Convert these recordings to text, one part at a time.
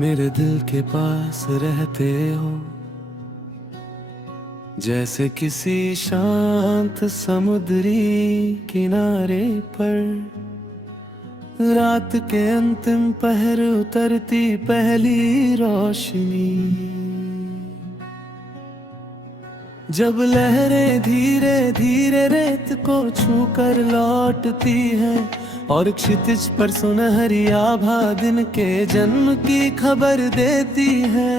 मेरे दिल के पास रहते हो, जैसे किसी शांत समुद्री किनारे पर रात के अंतिम पहर उतरती पहली रोशनी। जब लहरें धीरे धीरे रेत को छूकर लौटती हैं और क्षितिज पर सुनहरी आभा दिन के जन्म की खबर देती है,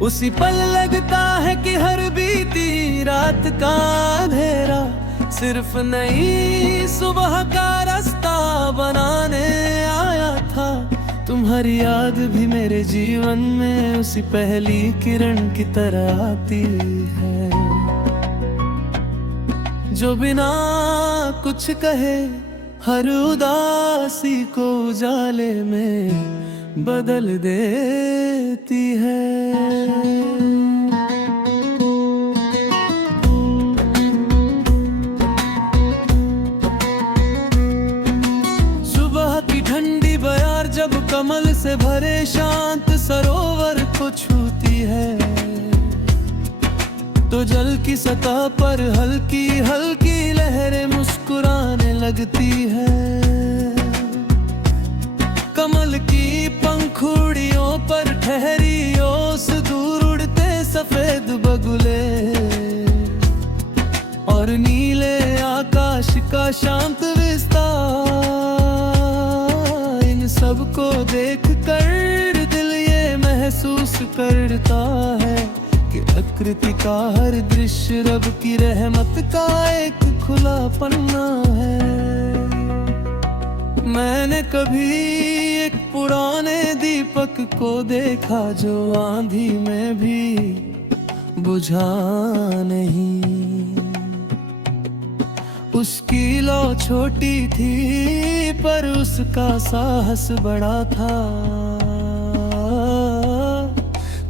उसी पल लगता है कि हर बीती रात का अंधेरा सिर्फ नई सुबह का रास्ता बनाने आया था। तुम्हारी याद भी मेरे जीवन में उसी पहली किरण की तरह आती है, जो बिना कुछ कहे हर उदासी को उजाले में बदल देती है। सुबह की ठंडी बयार जब कमल से भरे शांत सरोवर को छूती है, तो जल की सतह पर हल्की हल्की लहरें मुस्कुराने लगती है। कमल की पंखुड़ियों पर ठहरी ओस दूर उड़ते सफेद बगुले और नीले आकाश का शांत विस्तार, इन सबको देखकर दिल ये महसूस करता है कि प्रकृति का हर दृश्य रब की रहमत का एक खुला पन्ना है। मैंने कभी एक पुराने दीपक को देखा जो आंधी में भी बुझा नहीं। उसकी लौ छोटी थी पर उसका साहस बड़ा था।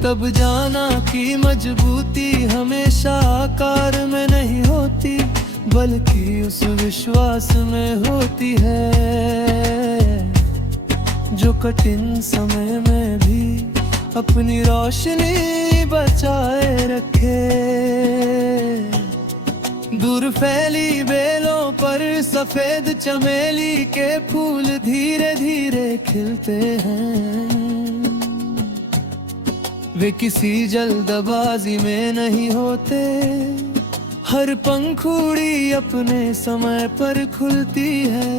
तब जाना कि मजबूती हमेशा आकार में नहीं होती, बल्कि उस विश्वास में होती है जो कठिन समय में भी अपनी रोशनी बचाए रखे। दूर फैली बेलों पर सफेद चमेली के फूल धीरे धीरे खिलते हैं, वे किसी जल्दबाजी में नहीं होते, हर पंखुड़ी अपने समय पर खुलती है।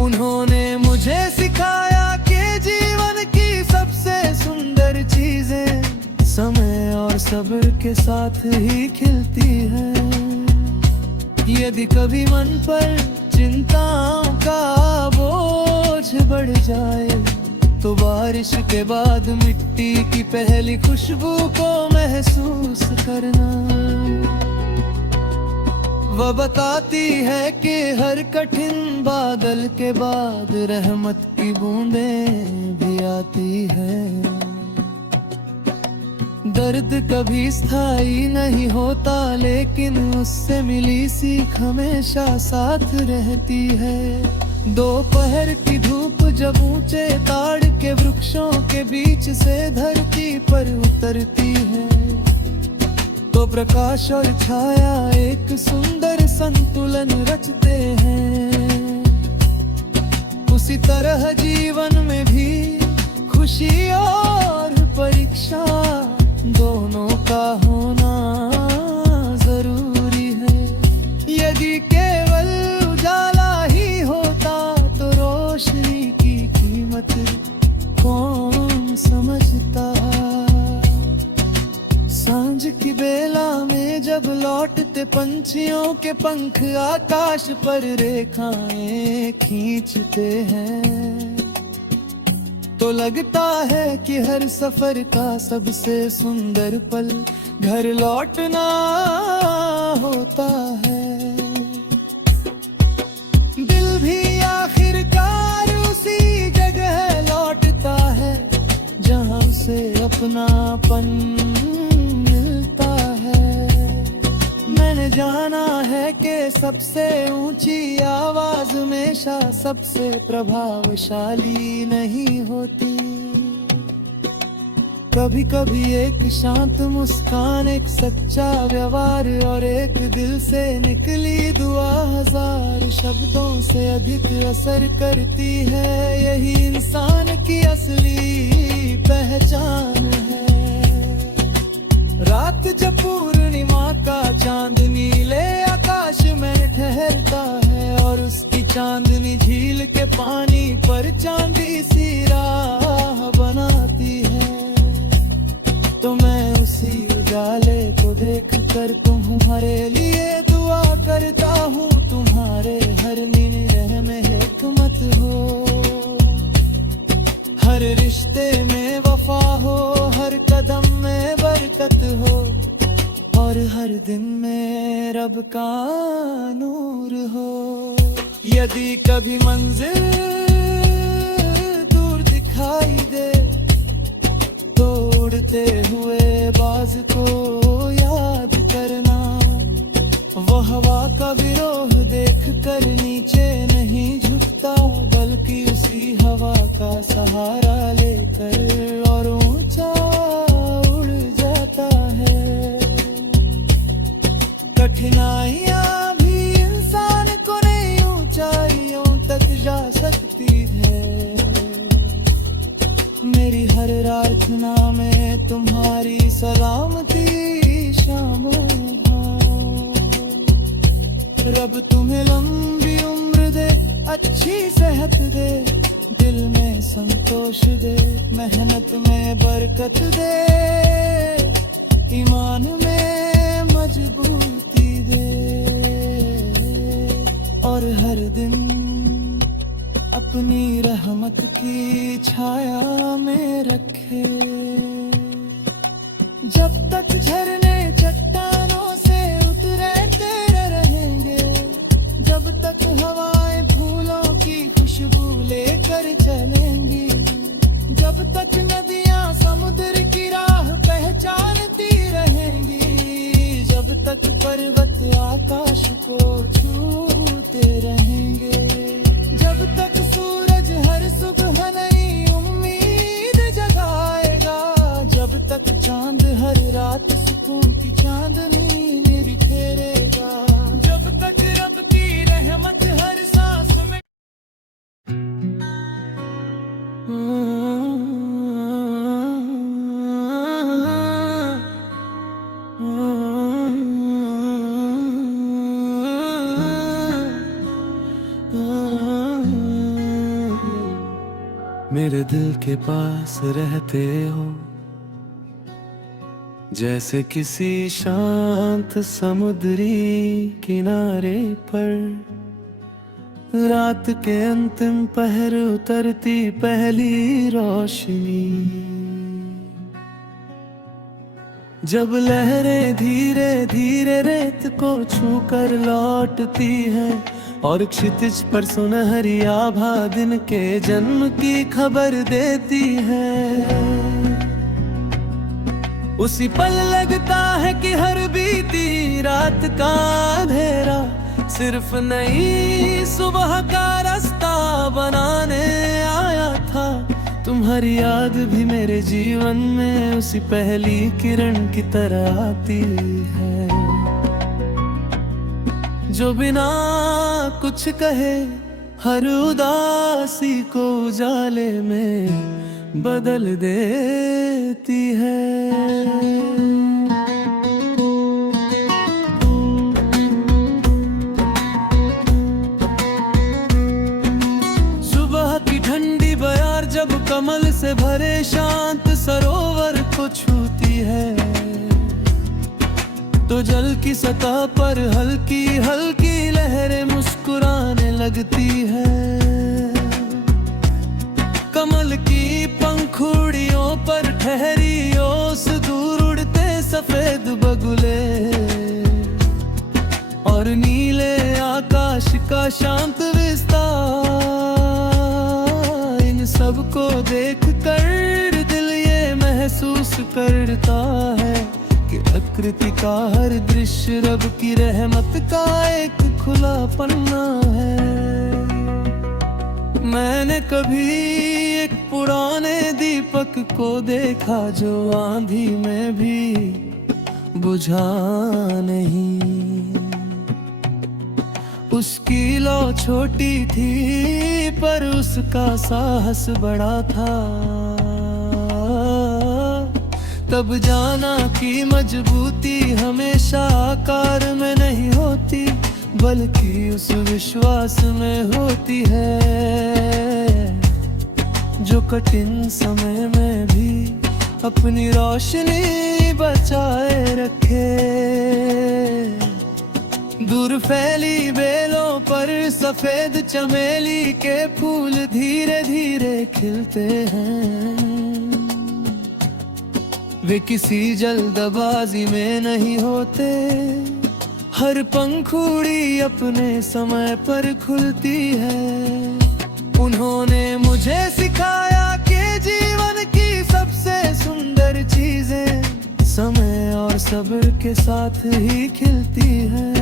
उन्होंने मुझे सिखाया कि जीवन की सबसे सुंदर चीजें समय और सब्र के साथ ही खिलती है। यदि कभी मन पर चिंताओं का बोझ बढ़ जाए, तो बारिश के बाद मिट्टी की पहली खुशबू को महसूस करना। वह बताती है कि हर कठिन बादल के बाद रहमत की बूंदें भी आती है। दर्द कभी स्थायी नहीं होता, लेकिन उससे मिली सीख हमेशा साथ रहती है। दोपहर की धूप जब ऊंचे ताड़ के वृक्षों के बीच से धरती पर उतरती है, तो प्रकाश और छाया एक सुंदर संतुलन रचते हैं। उसी तरह जीवन में भी खुशी और परीक्षा दोनों का होना जरूरी है। यदि केवल उजाला ही होता तो रोशनी की कीमत कौन समझता। सांझ की बेला में जब लौटते पंछियों के पंख आकाश पर रेखाएं खींचते हैं, तो लगता है कि हर सफर का सबसे सुंदर पल घर लौटना होता है। दिल भी आखिरकार उसी जगह लौटता है जहां उसे अपनापन मिलता है। मैंने जाना है कि सबसे ऊंची आवाज आवाज हमेशा सबसे प्रभावशाली नहीं होती। कभी कभी एक शांत मुस्कान, एक सच्चा व्यवहार और एक दिल से निकली दुआ हजार शब्दों से अधिक असर करती है। यही इंसान की असली पहचान है। रात जब पूर्णिमा का चांद नीले आकाश में ठहरता है और उसकी चांदनी झील के पानी पर चांदी सी राह बनाती है, तो मैं उसी उजाले को देख कर तुम्हारे लिए दुआ करता हूँ। तुम्हारे हर निर्णय में हिकमत हो, हर रिश्ते में वफा हो, हर कदम में बरकत हो और हर दिन में रब का नूर हो। यदि कभी मंजिल दूर दिखाई दे तो उड़ते हुए बाज को याद करना। वो हवा का विरोह देख कर नीचे नहीं झुकता, बल्कि उसी हवा का सहारा लेकर और ऊंचा उड़ जाता है। कठिनाइयाँ भी इंसान को नई ऊंचाइयों तक जा सकती है। मेरी हर प्रार्थना में तुम्हारी सलामती शामिल है। रब तुम्हें लंबी उम्र दे, अच्छी सेहत दे, दिल में संतोष दे, मेहनत में बरकत दे, ईमान में मजबूती दे और हर दिन अपनी रहमत की छाया में रखे। जब तक झरने चट्टानों से उतरते रहेंगे, जब तक हवाएं फूलों की खुशबू लेकर चलेंगी, जब तक नदियां समुद्र की राह पहचानती रहेंगी, जब तक पर्वत आकाश को छूते रहेंगे, जब तक सूरज हर सुबह नई उम्मीद जगाएगा, जब तक चांद हर रात सुकून की चांदनी मेरी ठहरेगा, जब तक रब की रहमत हर सांस में। मेरे दिल के पास रहते हो, जैसे किसी शांत समुद्री किनारे पर। रात के अंतिम पहर उतरती पहली रोशनी, जब लहरें धीरे धीरे रेत को छूकर लौटती है और क्षितिज पर सुनहरी आभा दिन के जन्म की खबर देती है। उसी पल लगता है कि हर बीती रात का अंधेरा सिर्फ नई सुबह का रास्ता बनाने आया था। तुम्हारी याद भी मेरे जीवन में उसी पहली किरण की तरह आती है, जो बिना कुछ कहे हर उदासी को उजाले में बदल देती है। सुबह की ठंडी बयार जब कमल से भरे शांत सरोवर को छूती है, तो जल की सतह पर हल्की हल्की लहरें मुस्कुराने लगती है। कमल की पंखुड़ियों पर ठहरी ओस दूर उड़ते सफेद बगुले और नीले आकाश का शांत विस्तार, इन सबको देख कर दिल ये महसूस करता है कि प्रकृति का हर दृश्य रब की रहमत का एक खुला पन्ना है। मैंने कभी एक पुराने दीपक को देखा जो आंधी में भी बुझा नहीं। उसकी लौ छोटी थी पर उसका साहस बड़ा था। तब जाना कि मजबूती हमेशा आकार में नहीं होती बल्कि उस विश्वास में होती है जो कठिन समय में भी अपनी रोशनी बचाए रखे। दूर फैली बेलों पर सफेद चमेली के फूल धीरे धीरे खिलते हैं। वे किसी जल्दबाजी में नहीं होते, हर पंखुड़ी अपने समय पर खुलती है। उन्होंने मुझे सिखाया कि जीवन की सबसे सुंदर चीजें समय और सब्र के साथ ही खिलती है।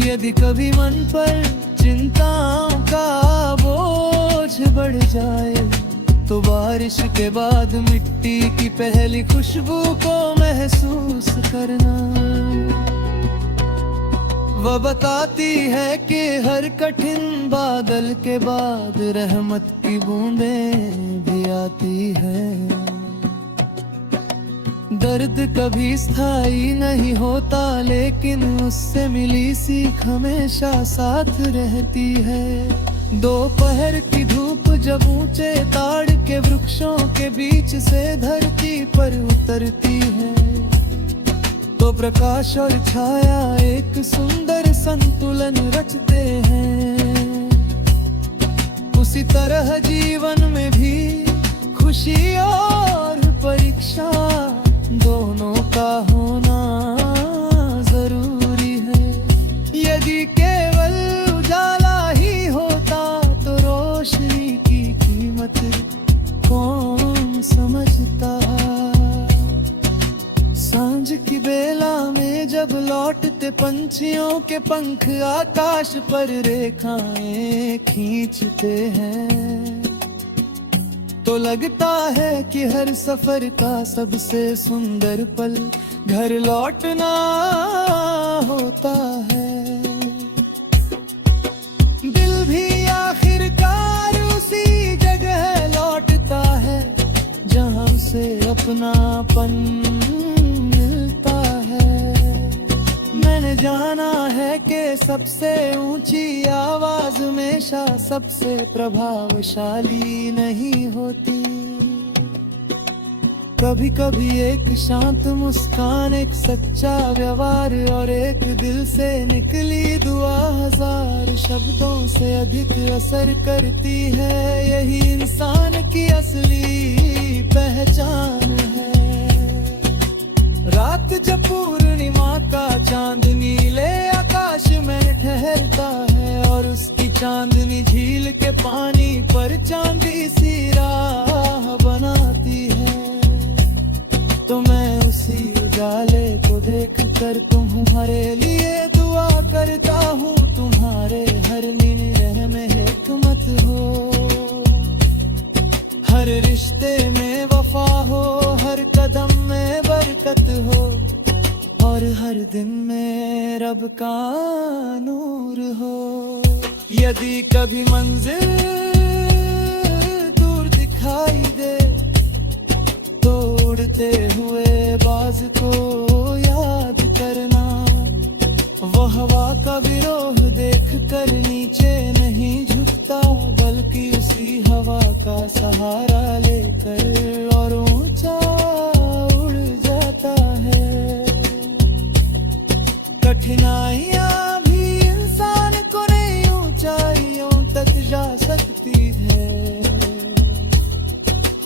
यदि कभी मन पर चिंताओं का बोझ बढ़ जाए तो बारिश के बाद मिट्टी की पहली खुशबू को महसूस करना। वह बताती है कि हर कठिन बादल के बाद रहमत की बूंदें भी आती है। दर्द कभी स्थायी नहीं होता लेकिन उससे मिली सीख हमेशा साथ रहती है। दोपहर की धूप जब ऊंचे ताड़ के वृक्षों के बीच से धरती पर उतरती है तो प्रकाश और छाया एक सुंदर संतुलन रचते हैं। उसी तरह जीवन में भी खुशी और परीक्षा दोनों का होना जरूरी है। यदि केवल उजाला ही होता तो रोशनी की कीमत कौन समझता। सांझ की बेला में जब लौटते पंछियों के पंख आकाश पर रेखाएं खींचते हैं तो लगता है कि हर सफर का सबसे सुंदर पल घर लौटना होता है। दिल भी आखिरकार उसी जगह लौटता है जहां से अपनापन मिलता है। मैंने जाना है कि सबसे ऊंची आवाज हमेशा सबसे प्रभावशाली नहीं होती। कभी कभी एक शांत मुस्कान, एक सच्चा व्यवहार और एक दिल से निकली दुआ हजार शब्दों से अधिक असर करती है। यही इंसान की असली पहचान है। रात जब पूर्णिमा का चांद नीले आकाश में ठहरता है और उसकी चांदनी झील के पानी पर चांदी सी राह बनाती है तो मैं उसी उजाले को देख कर तुम्हारे लिए दुआ करता हूँ। तुम्हारे हर निर्णय में हिकमत हो, हर रिश्ते में वफा हो, हर कदम में बरकत हो और हर दिन में रब का नूर हो। यदि कभी मंजिल दूर दिखाई दे तो उड़ते हुए बाज को याद करना। वो हवा का विरोह देख कर नीचे नहीं झुकता बल्कि उसी हवा का सहारा लेकर और ऊंचा उड़ जाता है। कठिनाइयां भी इंसान को नई ऊंचाइयों तक जा सकती है।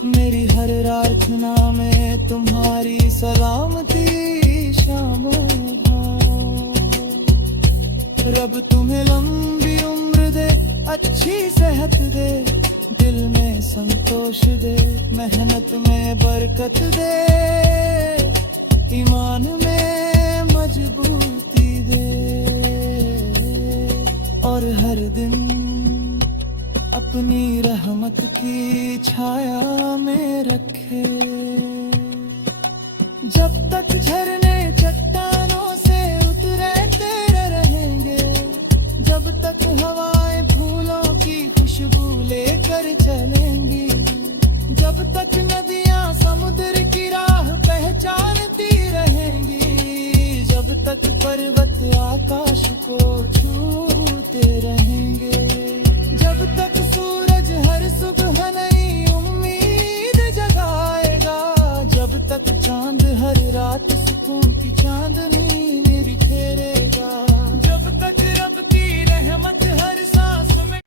मेरी हर प्रार्थना में तुम्हारी सलामती शामिल है। रब तुम्हें लंबी उम्र दे, अच्छी सेहत दे, दिल में संतोष दे, मेहनत में बरकत दे, ईमान में मजबूती दे और हर दिन अपनी रहमत की छाया में रखे। जब तक झरने चट्टानों से उतरते रहेंगे, जब तक हवाएं फूलों की खुशबू लेकर चलेंगी, जब तक नदियां समुद्र की राह पहचानती रहेंगी, जब तक पर्वत आकाश को छूते रहेंगे, जब तक सूरज हर सुबह नई उम्मीद जगाएगा, जब तक चांद हर रात सुकून की चांदनी मेरी फेरेगा, जब तक रब की रहमत हर सांस में।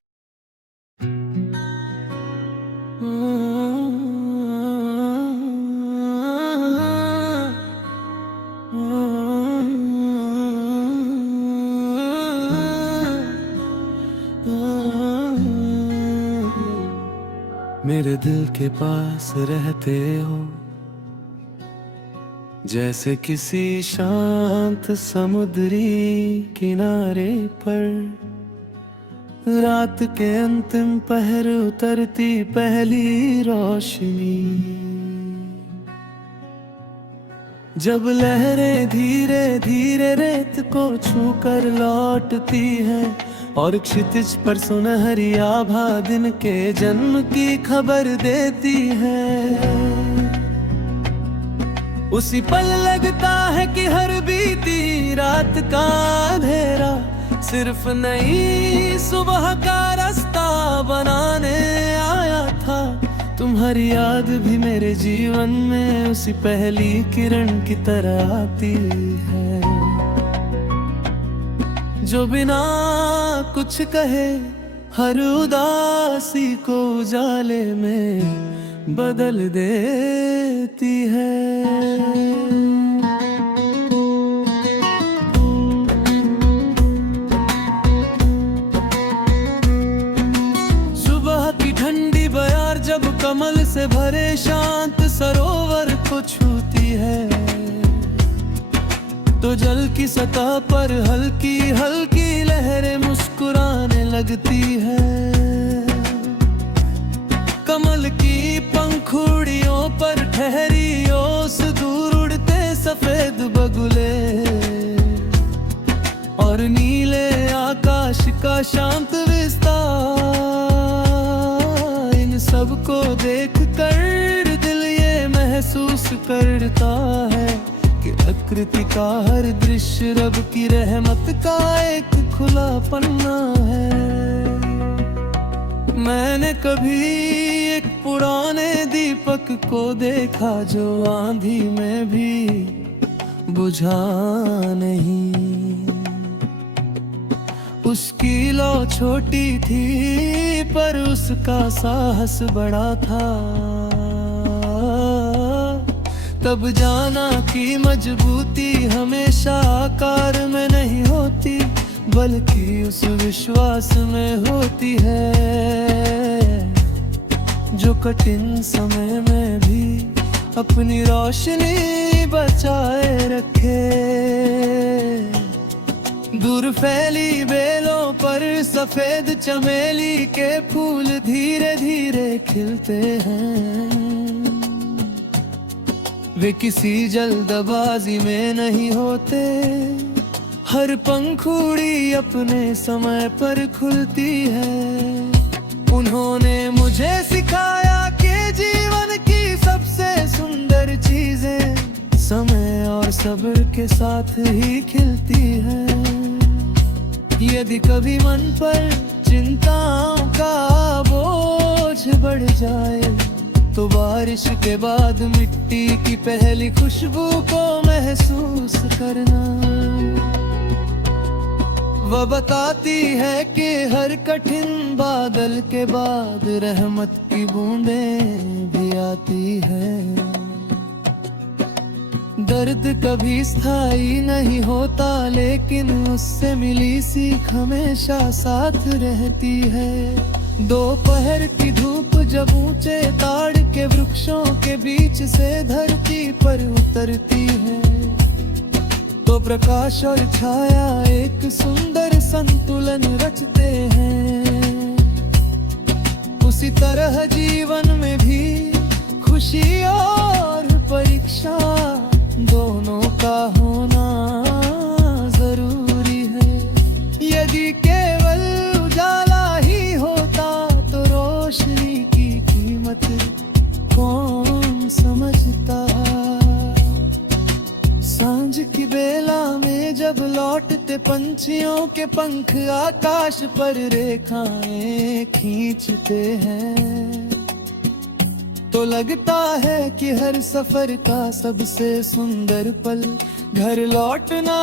मेरे दिल के पास रहते हो, जैसे किसी शांत समुद्री किनारे पर, रात के अंतिम पहर उतरती पहली रोशनी, जब लहरें धीरे धीरे रेत को छूकर लौटती हैं, और क्षितिज पर सुनहरी आभा दिन के जन्म की खबर देती है। उसी पल लगता है कि हर बीती रात का अंधेरा सिर्फ नई सुबह का रास्ता बनाने आया था। तुम्हारी याद भी मेरे जीवन में उसी पहली किरण की तरह आती है, जो बिना कुछ कहे हर उदासी को उजाले में बदल देती है। सुबह की ठंडी बयार जब कमल से भरे शांत सरोवर को छूती है, तो जल की सतह पर हल्की हल्की लहरें मुस्कुराने लगती है। कमल की पंखुड़ियों पर ठहरी ओस दूर उड़ते सफेद बगुले, और नीले आकाश का शांत विस्तार, इन सबको देखकर दिल ये महसूस करता है कि प्रकृति का हर दृश्य रब की रहमत का एक खुला पन्ना है। मैंने कभी एक पुराने दीपक को देखा जो आंधी में भी बुझा नहीं। उसकी लौ छोटी थी पर उसका साहस बड़ा था। तब जाना कि मजबूती हमेशा आकार में नहीं होती, बल्कि उस विश्वास में होती है जो कठिन समय में भी अपनी रोशनी बचाए रखे। दूर फैली बेलों पर सफेद चमेली के फूल धीरे धीरे खिलते हैं। वे किसी जल्दबाजी में नहीं होते, हर पंखुड़ी अपने समय पर खुलती है। उन्होंने मुझे सिखाया कि जीवन की सबसे सुंदर चीजें समय और सब्र के साथ ही खिलती है। यदि कभी मन पर चिंताओं का बोझ बढ़ जाए, तो बारिश के बाद मिट्टी की पहली खुशबू को महसूस करना। वह बताती है कि हर कठिन बादल के बाद रहमत की बूंदें भी आती है। दर्द कभी स्थायी नहीं होता, लेकिन उससे मिली सीख हमेशा साथ रहती है। दोपहर की धूप जब ऊंचे ताड़ के वृक्षों के बीच से धरती पर उतरती है, तो प्रकाश और छाया एक सुंदर संतुलन रचते हैं। उसी तरह जीवन में भी खुशी और परीक्षा दोनों का होना जरूरी है। यदि केवल उजाला ही होता तो रोशनी की कीमत कौन समझता। सांझ की बेला में जब लौटते पंछियों के पंख आकाश पर रेखाएं खींचते हैं, तो लगता है कि हर सफर का सबसे सुंदर पल घर लौटना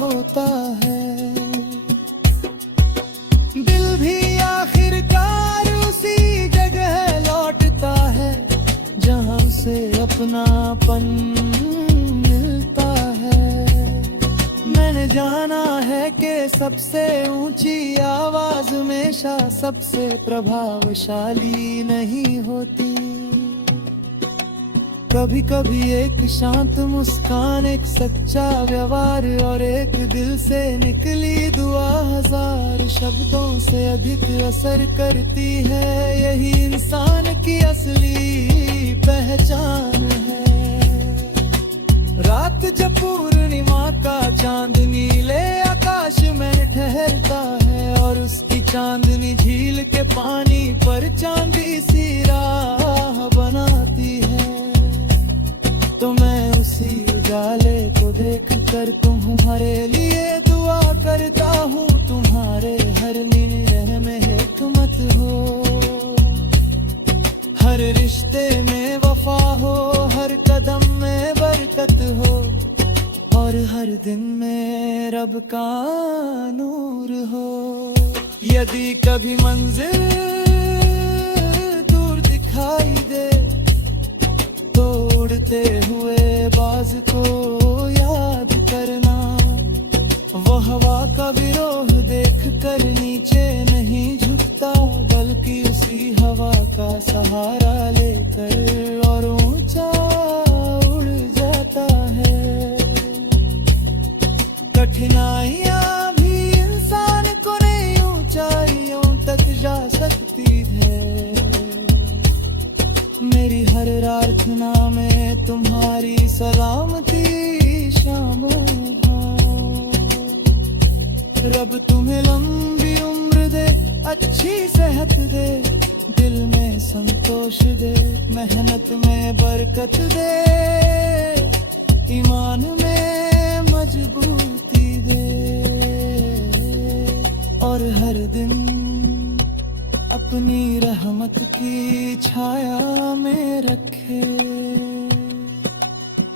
होता है। दिल भी आखिरकार उसी जगह लौटता है जहां उसे अपनापन मिलता है। मैंने जाना है कि सबसे ऊंची आवाज हमेशा सबसे प्रभावशाली नहीं होती। कभी कभी एक शांत मुस्कान, एक सच्चा व्यवहार और एक दिल से निकली दुआ हजार शब्दों से अधिक असर करती है। यही इंसान की असली पहचान है। रात जब पूर्णिमा का चांद नीले आकाश में ठहरता है और उसकी चांदनी झील के पानी पर चांदी सी राह बनाती है, तो मैं उसी उजाले को देखकर तुम्हारे लिए दुआ करता हूँ। तुम्हारे हर निर्णय में हिकमत हो, हर रिश्ते में वफा हो, हर कदम में बरकत हो और हर दिन में रब का नूर हो। यदि कभी मंजिल दूर दिखाई दे तो उड़ते हुए बाज को याद करना। वो हवा का विरोह देख कर नीचे नहीं झुकता, बल्कि उसी हवा का सहारा लेकर और ऊंचा उड़ जाता है। कठिनाइयां भी इंसान को नई ऊंचाइयों तक जा सकती है। मेरी हर प्रार्थना में तुम्हारी सलामती शामिल है। रब तुम्हें लंबी उम्र दे, अच्छी सेहत दे, दिल में संतोष दे, मेहनत में बरकत दे, ईमान में मजबूती दे और हर दिन अपनी रहमत की छाया में रखे।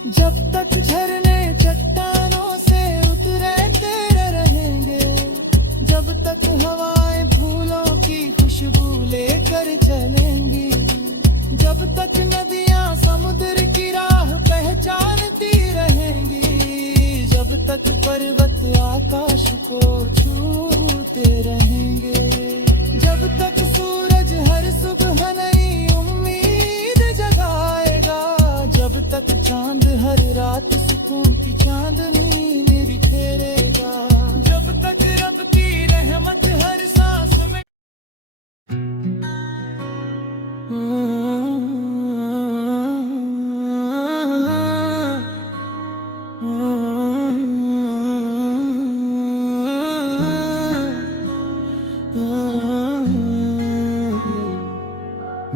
जब तक झरने चट्टानों से उतरते रहेंगे, जब तक हवाएं फूलों की खुशबू लेकर चलेंगी, जब तक नदियां समुद्र की राह पहचानती रहेंगी, जब तक पर्वत आकाश को छूते रहेंगे, जब तक सूरज हर सुबह नई उम्मीद जगाएगा, जब तक चांद हर रात सुकून की चांदनी मेरी ठहरेगा, जब तक रब की रहमत हर सांस में।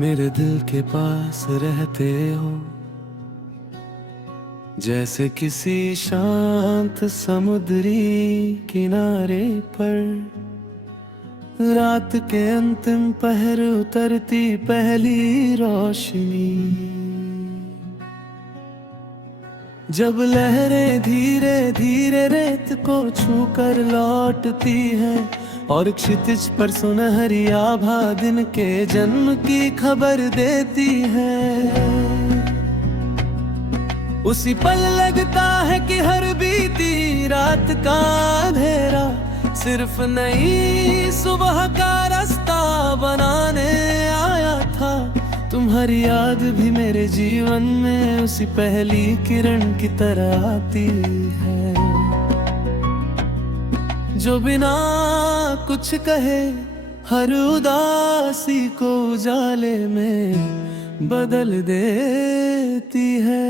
मेरे दिल के पास रहते हो, जैसे किसी शांत समुद्री किनारे पर रात के अंतिम पहर उतरती पहली रोशनी। जब लहरें धीरे धीरे रेत को छूकर लौटती है और क्षितिज पर सुनहरी आभा दिन के जन्म की खबर देती है, उसी पल लगता है कि हर बीती रात का अंधेरा सिर्फ नई सुबह का रास्ता बनाने आया था। तुम्हारी याद भी मेरे जीवन में उसी पहली किरण की तरह आती है, जो बिना कुछ कहे हर उदासी को उजाले में बदल देती है।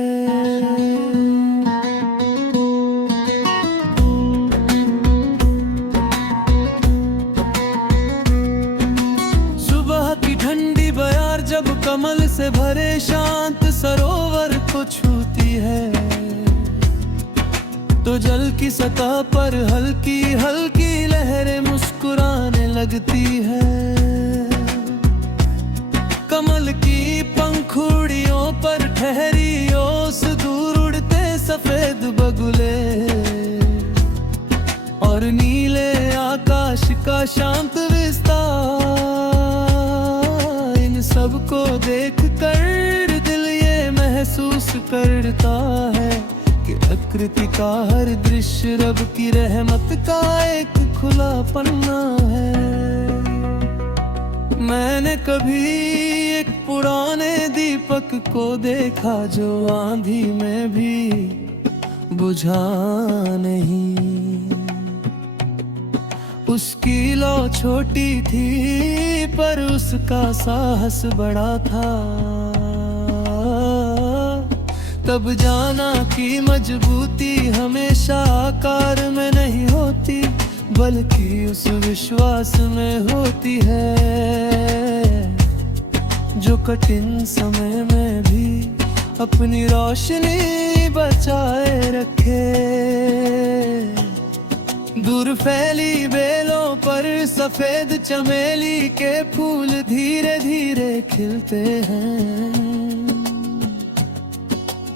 सुबह की ठंडी बयार जब कमल से भरे शांत सरोवर को छूती है, तो जल की सतह पर हल्की हल्की लहरें मुस्कुराने लगती है। कमल की पंखुड़ियों पर ठहरी ओस दूर उड़ते सफेद बगुले, और नीले आकाश का शांत विस्तार, इन सबको देखकर दिल ये महसूस करता है कि प्रकृति का हर दृश्य रब की रहमत का एक खुला पन्ना है। मैंने कभी एक पुराने दीपक को देखा जो आंधी में भी बुझा नहीं। उसकी लौ छोटी थी पर उसका साहस बड़ा था। तब जाना कि मजबूती हमेशा आकार में नहीं होती, बल्कि उस विश्वास में होती है जो कठिन समय में भी अपनी रोशनी बचाए रखे। दूर फैली बेलों पर सफेद चमेली के फूल धीरे धीरे खिलते हैं।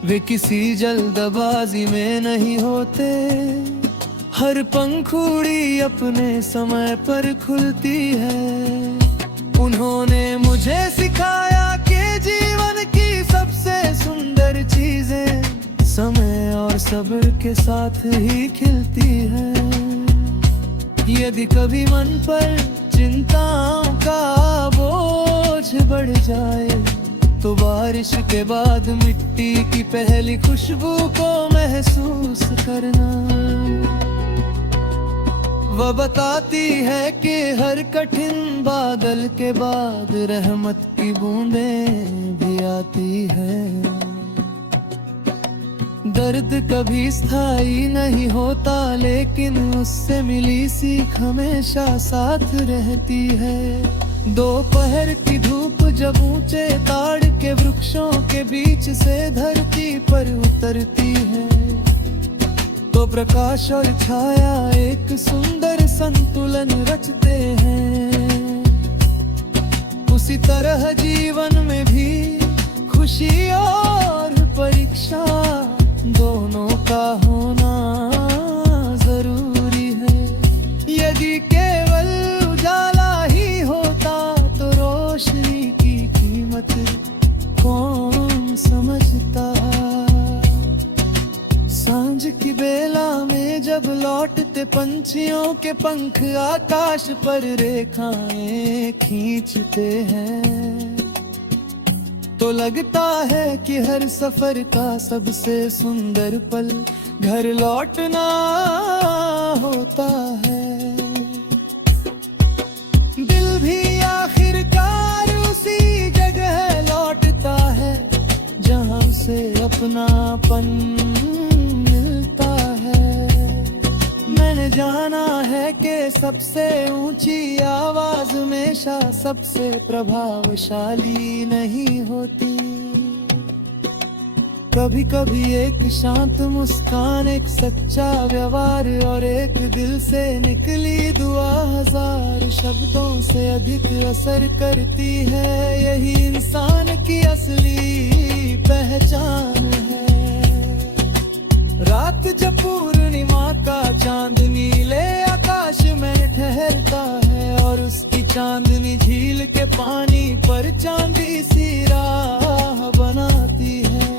वे किसी जल्दबाजी में नहीं होते, हर पंखुड़ी अपने समय पर खुलती है। उन्होंने मुझे सिखाया कि जीवन की सबसे सुंदर चीजें समय और सब्र के साथ ही खिलती है। यदि कभी मन पर चिंताओं का बोझ बढ़ जाए, तो बारिश के बाद मिट्टी की पहली खुशबू को महसूस करना। वह बताती है कि हर कठिन बादल के बाद रहमत की बूंदें भी आती है। दर्द कभी स्थायी नहीं होता, लेकिन उससे मिली सीख हमेशा साथ रहती है। दोपहर की धूप जब ऊंचे ताड़ के वृक्षों के बीच से धरती पर उतरती है, तो प्रकाश और छाया एक सुंदर संतुलन रचते हैं। उसी तरह जीवन में भी खुशी और परीक्षा दोनों का होना जरूरी है। यदि केवल उजाला ही होता तो रोशनी की कीमत कौन समझता। सांझ की बेला में जब लौटते पंछियों के पंख आकाश पर रेखाएं खींचते हैं, तो लगता है कि हर सफर का सबसे सुंदर पल घर लौटना होता है। दिल भी आखिरकार उसी जगह लौटता है जहां उसे अपनापन मिलता है। मैंने जाना है कि सबसे ऊंची आवाज हमेशा सबसे प्रभावशाली नहीं होती। कभी कभी एक शांत मुस्कान, एक सच्चा व्यवहार और एक दिल से निकली दुआ हजार शब्दों से अधिक असर करती है। यही इंसान की असली पहचान है। रात जब पूर्णिमा का चांद नीले आकाश में ठहरता है, और उसकी चांदनी झील के पानी पर चांदी सी राह बनाती है,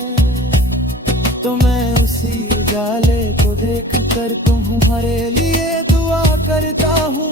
तो मैं उसी उजाले को देखकर तुम्हारे लिए दुआ करता हूँ